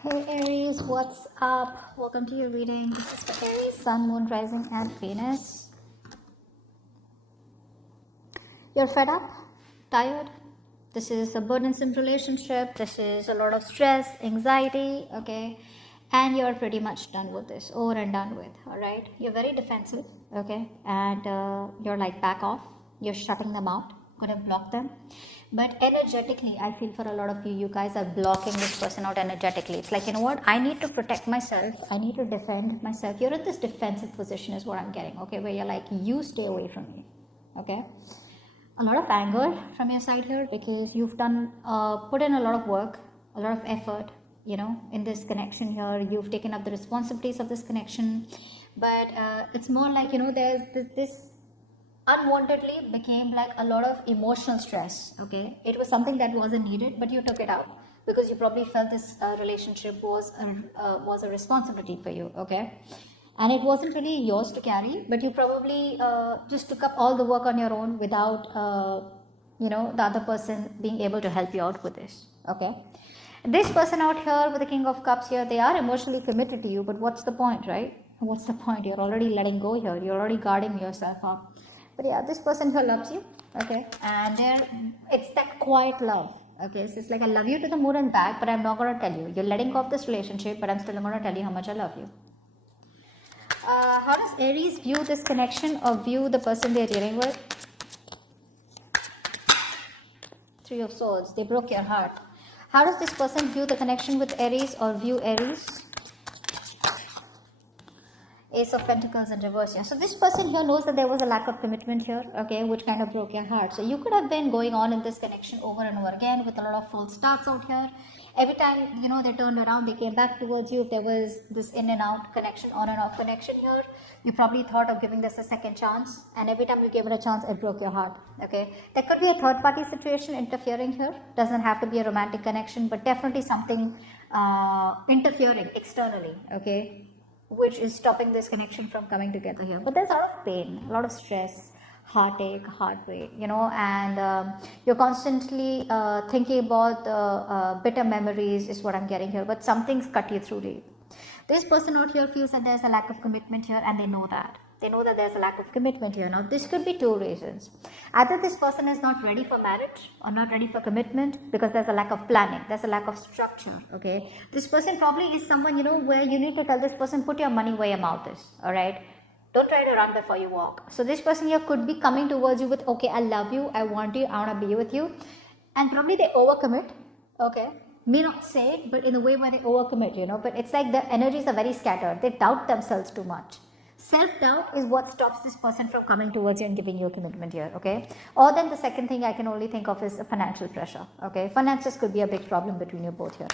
Hey Aries, what's up? Welcome to your reading. This is for Aries, Sun, Moon, Rising, and Venus. You're fed up? Tired? This is a burdensome relationship. This is a lot of stress, anxiety, okay? And you're pretty much done with this, over and done with, all right? You're very defensive, okay? And you're like back off. You're shutting them out. Could have blocked them. But energetically, I feel for a lot of you, you guys are blocking this person out energetically. It's like, you know what? I need to protect myself. I need to defend myself. You're in this defensive position, is what I'm getting, okay? Where you're like, you stay away from me, okay? A lot of anger from your side here because you've done, put in a lot of work, a lot of effort, in this connection here. You've taken up the responsibilities of this connection. But it's more like, there's this unwantedly became like a lot of emotional stress. Okay, it was something that wasn't needed, but you took it out because you probably felt this relationship was a responsibility for you. Okay, and it wasn't really yours to carry, but you probably just took up all the work on your own without the other person being able to help you out with this. Okay, this person out here with the King of Cups here, they are emotionally committed to you, but what's the point, right? What's the point? You're already letting go here. You're already guarding yourself up. But yeah, this person who loves you, okay, and it's that quiet love, okay. So it's like I love you to the moon and back, but I'm not gonna tell you. You're letting go of this relationship, but I'm still gonna tell you how much I love you. How does Aries view this connection or view the person they're dealing with? Three of Swords. They broke your heart. How does this person view the connection with Aries or view Aries? Ace of Pentacles in reverse here. So this person here knows that there was a lack of commitment here, okay, which kind of broke your heart. So you could have been going on in this connection over and over again with a lot of false starts out here. Every time, they turned around, they came back towards you. If there was this in and out connection, on and off connection here, you probably thought of giving this a second chance. And every time you gave it a chance, it broke your heart, okay. There could be a third party situation interfering here. Doesn't have to be a romantic connection, but definitely something interfering externally, okay, which is stopping this connection from coming together here. But there's a lot of pain, a lot of stress, heartache, heartbreak, and you're constantly thinking about the bitter memories is what I'm getting here. But something's cut you through deep. This person out here feels that there's a lack of commitment here, and they know that. They know that there's a lack of commitment here. Now, this could be two reasons. Either this person is not ready for marriage or not ready for commitment because there's a lack of planning. There's a lack of structure, okay? This person probably is someone, where you need to tell this person, put your money where your mouth is, all right? Don't try to run before you walk. So this person here could be coming towards you with, okay, I love you, I want you, I want to be with you. And probably they overcommit, okay? May not say it, but in a way where they overcommit, but it's like the energies are very scattered. They doubt themselves too much. Self-doubt is what stops this person from coming towards you and giving you a commitment here, okay? Or then the second thing I can only think of is financial pressure, okay? Finances could be a big problem between you both here,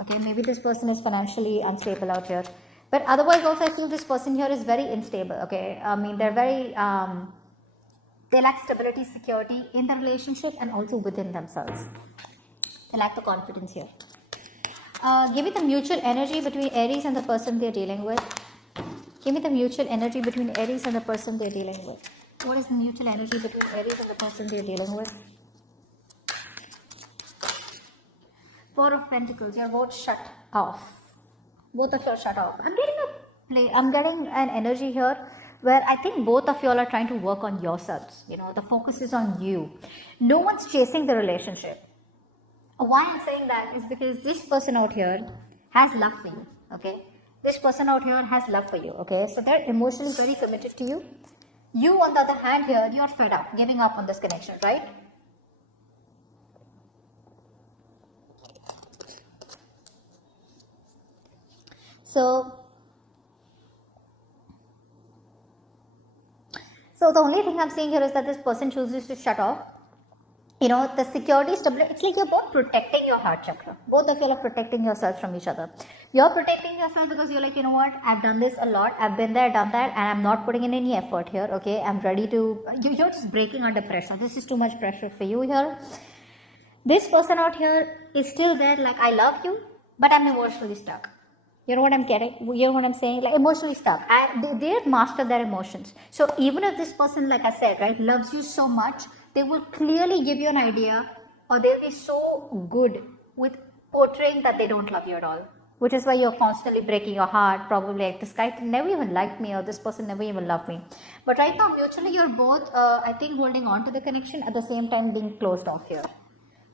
okay? Maybe this person is financially unstable out here. But otherwise also I feel this person here is very unstable, okay? I mean, they're very, they lack stability, security in the relationship and also within themselves. They lack the confidence here. Give me the mutual energy between Aries and the person they're dealing with. Give me the mutual energy between Aries and the person they're dealing with. What is the mutual energy between Aries and the person they're dealing with? Four of Pentacles. You're both shut off. Both of you are shut off. I'm getting an energy here where I think both of you all are trying to work on yourselves. The focus is on you. No one's chasing the relationship. Why I'm saying that is because this person out here has love for you, okay? This person out here has love for you, okay? So they're emotionally very committed to you. You, on the other hand here, you're fed up, giving up on this connection, right? So the only thing I'm saying here is that this person chooses to shut off. The security, stability, it's like you're both protecting your heart chakra. Both of you are protecting yourselves from each other. You're protecting yourself because you're like, you know what, I've done this a lot. I've been there, done that, and I'm not putting in any effort here, okay? I'm ready to, you're just breaking under pressure. This is too much pressure for you here. This person out here is still there, like, I love you, but I'm emotionally stuck. You know what I'm getting? You know what I'm saying? Like emotionally stuck. And they've mastered their emotions. So even if this person, like I said, right, loves you so much, they will clearly give you an idea, or they'll be so good with portraying that they don't love you at all, which is why you're constantly breaking your heart. Probably like, this guy never even liked me, or this person never even loved me. But right now, mutually, you're both, I think, holding on to the connection at the same time being closed off here.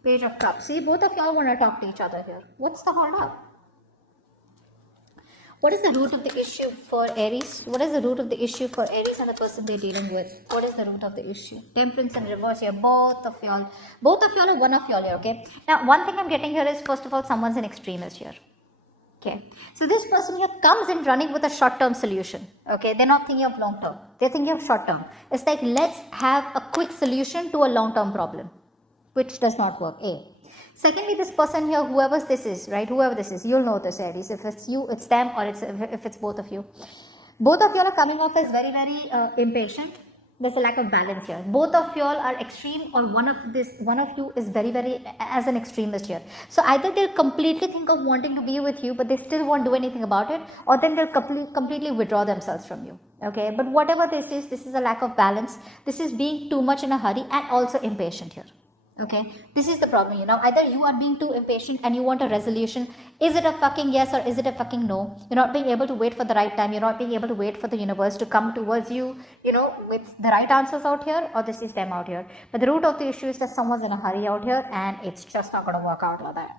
Page of Cups. See, both of y'all want to talk to each other here. What's the hold up? What is the root of the issue for Aries? What is the root of the issue for Aries and the person they're dealing with? What is the root of the issue? Temperance and reverse here. Both of y'all or one of y'all here, okay? Now, one thing I'm getting here is, first of all, someone's an extremist here. Okay, so this person here comes in running with a short-term solution. Okay, they're not thinking of long-term. They're thinking of short-term. It's like, let's have a quick solution to a long-term problem, which does not work. A. Secondly, this person here, whoever this is, right? Whoever this is, you'll know this, Aries. If it's you, it's them, or if it's both of you. Both of you are coming off as very, very impatient. There's a lack of balance here. Both of you all are extreme, or one of you is very, very as an extremist here. So either they'll completely think of wanting to be with you, but they still won't do anything about it, or then they'll completely withdraw themselves from you. Okay, but whatever this is a lack of balance. This is being too much in a hurry and also impatient here. Okay, this is the problem. Either you are being too impatient and you want a resolution. Is it a fucking yes, or is it a fucking no? You're not being able to wait for the right time. You're not being able to wait for the universe to come towards you, with the right answers out here, or this is them out here. But the root of the issue is that someone's in a hurry out here, and it's just not going to work out like that.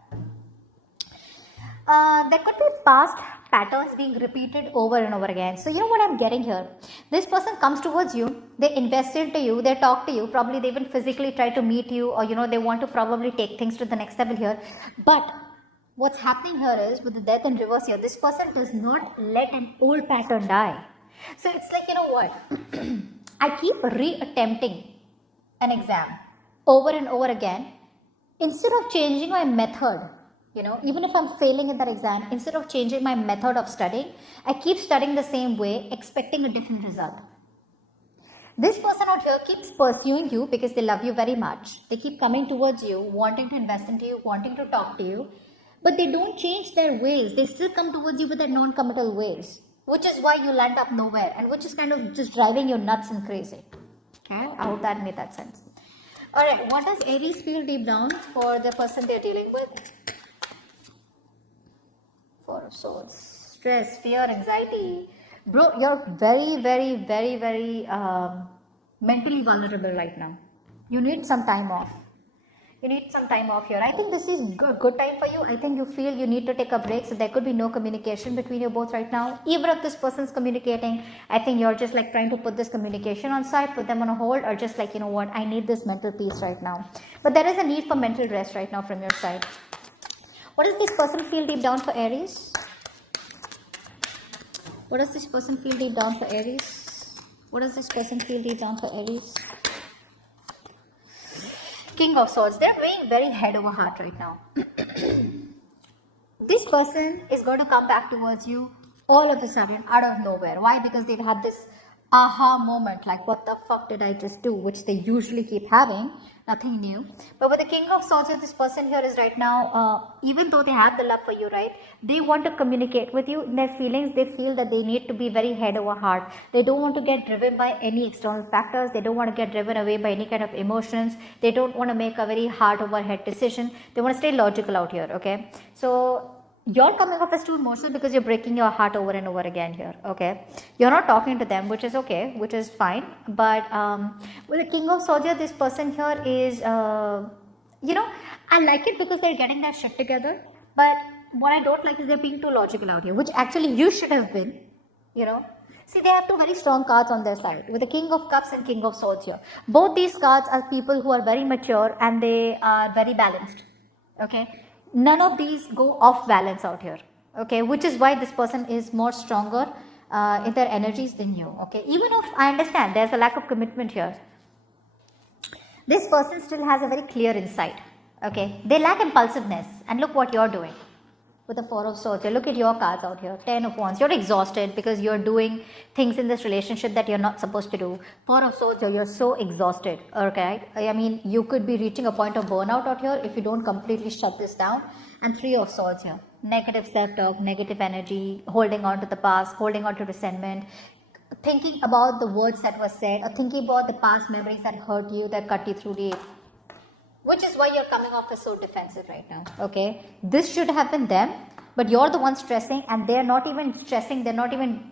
There could be past patterns being repeated over and over again. So, what I'm getting here? This person comes towards you, they invest into you, they talk to you, probably they even physically try to meet you, or they want to probably take things to the next level here. But what's happening here is, with the death in reverse here, this person does not let an old pattern die. So it's like, what? I keep re-attempting an exam over and over again. Instead of changing my method, even if I'm failing in that exam, instead of changing my method of studying, I keep studying the same way, expecting a different result. This person out here keeps pursuing you because they love you very much. They keep coming towards you, wanting to invest into you, wanting to talk to you, but they don't change their ways. They still come towards you with their non-committal ways, which is why you land up nowhere, and which is kind of just driving you nuts and crazy. Okay, I hope that made that sense. Alright, what does Aries feel deep down for the person they're dealing with? Four of Swords. Stress, fear, anxiety. Bro, you're very, very, very, very mentally vulnerable right now. You need some time off. You need some time off here. I think this is a good time for you. I think you feel you need to take a break. So there could be no communication between you both right now. Even if this person's communicating, I think you're just like trying to put this communication on side, put them on a hold, or just like, what, I need this mental peace right now. But there is a need for mental rest right now from your side. What does this person feel deep down for Aries? What does this person feel deep down for Aries? What does this person feel deep down for Aries? King of Swords. They're being very head over heart right now. This person is going to come back towards you all of a sudden, out of nowhere. Why? Because they've had this aha moment, like, what the fuck did I just do? Which they usually keep having. Nothing new. But with the King of Swords, this person here is right now, even though they have the love for you, right? They want to communicate with you in their feelings. They feel that they need to be very head over heart. They don't want to get driven by any external factors. They don't want to get driven away by any kind of emotions. They don't want to make a very heart over head decision. They want to stay logical out here, okay? So you're coming off as too emotional because you're breaking your heart over and over again here, okay? You're not talking to them, which is okay, which is fine. But with the King of Swords, this person here is, I like it because they're getting their shit together. But what I don't like is they're being too logical out here, which actually you should have been, See, they have two very strong cards on their side, with the King of Cups and King of Swords here. Both these cards are people who are very mature and they are very balanced, okay? None of these go off balance out here, okay, which is why this person is more stronger in their energies than you, okay. Even if I understand there's a lack of commitment here, this person still has a very clear insight, okay. They lack impulsiveness, and look what you're doing with the Four of Swords. Look at your cards out here. 10 of Wands. You're exhausted because you're doing things in this relationship that you're not supposed to do. Four of Swords, you're so exhausted, okay. I mean, you could be reaching a point of burnout out here if you don't completely shut this down. And Three of Swords here. Negative self-talk, negative energy, holding on to the past, holding on to resentment, thinking about the words that were said, or thinking about the past memories that hurt you, that cut you through deep. Which is why you're coming off as so defensive right now, okay? This should have been them, but you're the one stressing, and they're not even stressing, they're not even,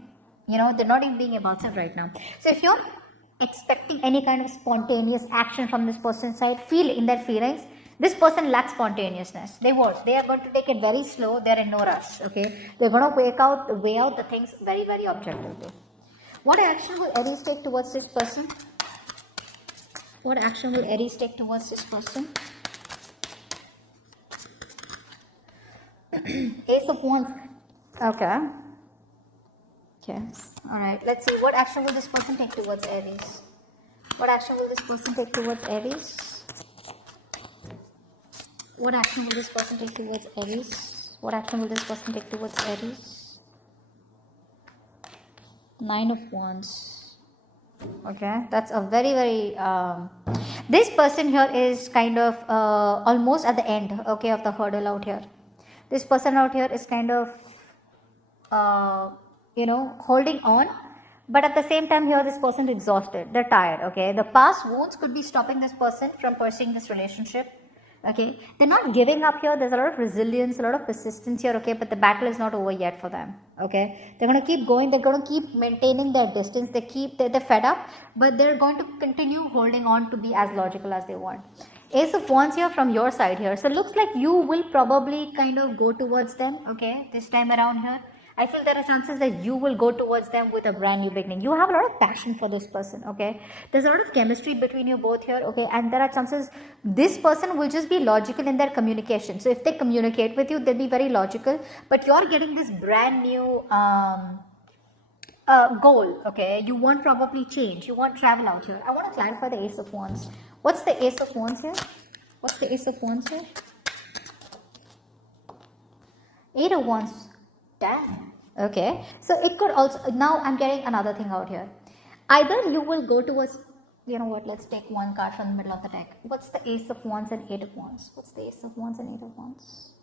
they're not even being impulsive right now. So if you're expecting any kind of spontaneous action from this person's side, feel in their feelings, this person lacks spontaneousness. They won't. They are going to take it very slow. They're in no rush. Okay, they're going to weigh out the things very, very objectively. What action will Aries take towards this person? What action will Aries take towards this person? Ace of Wands. Okay. Okay. Alright. Let's see. What action will this person take towards Aries? What action will this person take towards Aries? What action will this person take towards Aries? What action will this person take towards Aries? 9 of Wands. Okay, that's a very, very this person here is kind of almost at the end, okay, of the hurdle out here. This person out here is kind of holding on, but at the same time here this person is exhausted, they're tired. Okay, the past wounds could be stopping this person from pursuing this relationship. Okay, they're not giving up here. There's a lot of resilience, a lot of persistence here. Okay, but the battle is not over yet for them. Okay, they're going to keep going, they're going to keep maintaining their distance, they're fed up, but they're going to continue holding on to be as logical as they want. Ace of Wands here from your side here, so looks like you will probably kind of go towards them. Okay, this time around here I feel there are chances that you will go towards them with a brand new beginning. You have a lot of passion for this person, okay? There's a lot of chemistry between you both here, okay? And there are chances this person will just be logical in their communication. So if they communicate with you, they'll be very logical. But you're getting this brand new goal, okay? You want probably change. You want travel out here. I want to clarify the Ace of Wands. What's the Ace of Wands here? What's the Ace of Wands here? 8 of Wands. Damn. Okay, so it could also, now I'm getting another thing out here. Either you will go towards, you know what, let's take one card from the middle of the deck. What's the Ace of Wands and 8 of Wands? What's the Ace of Wands and 8 of Wands?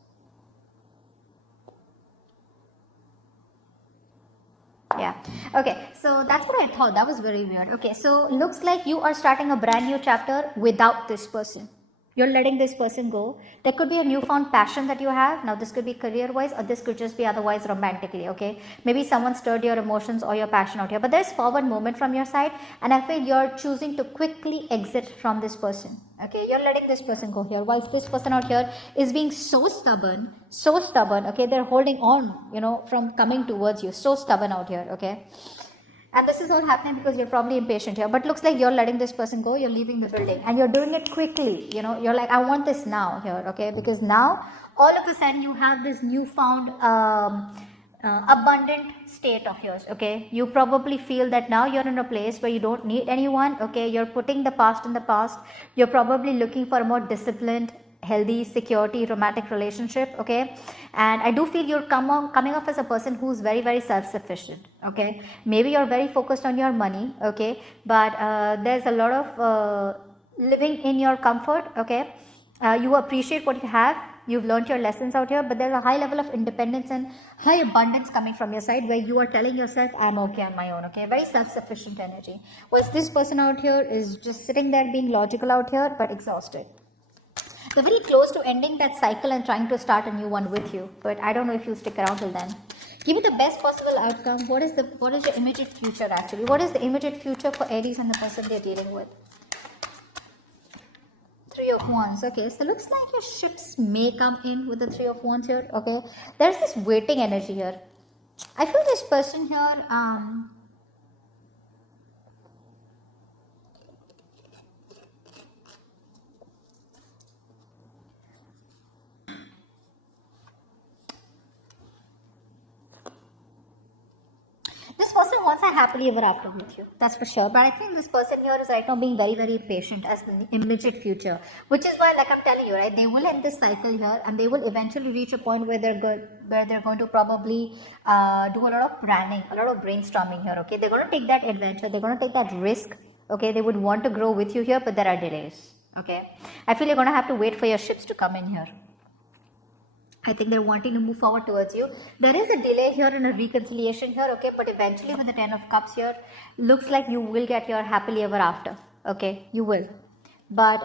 Yeah, okay, so that's what I thought. That was very weird. Okay, so looks like you are starting a brand new chapter without this person. You're letting this person go. There could be a newfound passion that you have. Now this could be career-wise, or this could just be otherwise romantically, okay? Maybe someone stirred your emotions or your passion out here. But there's forward movement from your side, and I feel you're choosing to quickly exit from this person, okay? You're letting this person go here, whilst this person out here is being so stubborn, okay? They're holding on, you know, from coming towards you. So stubborn out here, okay? And this is all happening because you're probably impatient here. But looks like you're letting this person go. You're leaving the building. And you're doing it quickly. You know, you're like, I want this now here, okay? Because now, all of a sudden, you have this newfound abundant state of yours, okay? You probably feel that now you're in a place where you don't need anyone, okay? You're putting the past in the past. You're probably looking for a more disciplined, healthy, security, romantic relationship, okay? And I do feel you're coming off as a person who's very, very self-sufficient, okay? Maybe you're very focused on your money, okay? But there's a lot of living in your comfort, okay? You appreciate what you have. You've learned your lessons out here, but there's a high level of independence and high abundance coming from your side where you are telling yourself, I'm okay on my own, okay? Very self-sufficient energy. Whereas this person out here is just sitting there being logical out here, but exhausted. They're very close to ending that cycle and trying to start a new one with you. But I don't know if you'll stick around till then. Give me the best possible outcome. What is your immediate future actually? What is the immediate future for Aries and the person they're dealing with? 3 of Wands. Okay, so looks like your ships may come in with the 3 of Wands here. Okay, there's this waiting energy here. I feel this person here, this person wants a happily ever after with you, that's for sure. But I think this person here is right now being very, very patient as the immediate future, which is why, like I'm telling you, right, they will end this cycle here and they will eventually reach a point where they're going to probably do a lot of planning, a lot of brainstorming here, okay? They're going to take that adventure, they're going to take that risk, okay? They would want to grow with you here, but there are delays, okay? I feel you're going to have to wait for your ships to come in here. I think they're wanting to move forward towards you. There is a delay here and a reconciliation here, okay? But eventually with the 10 of Cups here, looks like you will get your happily ever after, okay? You will. but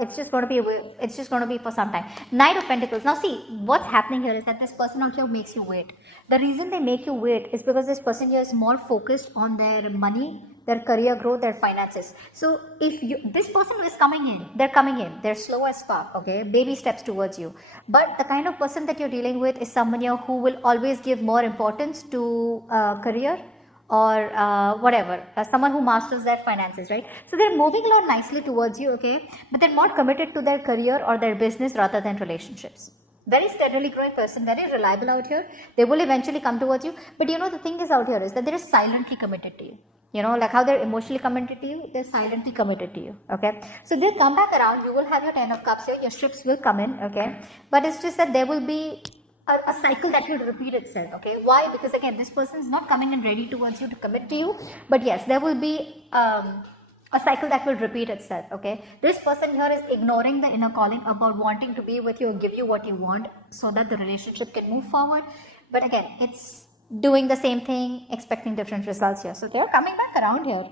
it's just going to be for some time. Knight of Pentacles. Now see, what's happening here is that this person out here makes you wait. The reason they make you wait is because this person here is more focused on their money, their career growth, their finances. So if you, this person is coming in, they're slow as fuck, okay, baby steps towards you. But the kind of person that you're dealing with is someone here who will always give more importance to career, or whatever, someone who masters their finances, right? So they're moving along nicely towards you, okay, but they're not committed to their career or their business rather than relationships. Very steadily growing person, very reliable out here. They will eventually come towards you, but you know, the thing is out here is that they're silently committed to you. You know, like how they're emotionally committed to you, they're silently committed to you, okay? So they'll come back around, you will have your 10 of cups here, your ships will come in, okay? But it's just that there will be a cycle that will repeat itself, okay? Why? Because again, this person is not coming in ready towards you to commit to you, but yes, there will be a cycle that will repeat itself, okay? This person here is ignoring the inner calling about wanting to be with you or give you what you want so that the relationship can move forward. But again, it's doing the same thing, expecting different results here. So they're coming back around here,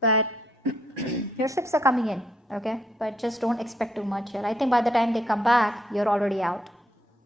but your ships are coming in, okay? But just don't expect too much here. I think by the time they come back, you're already out.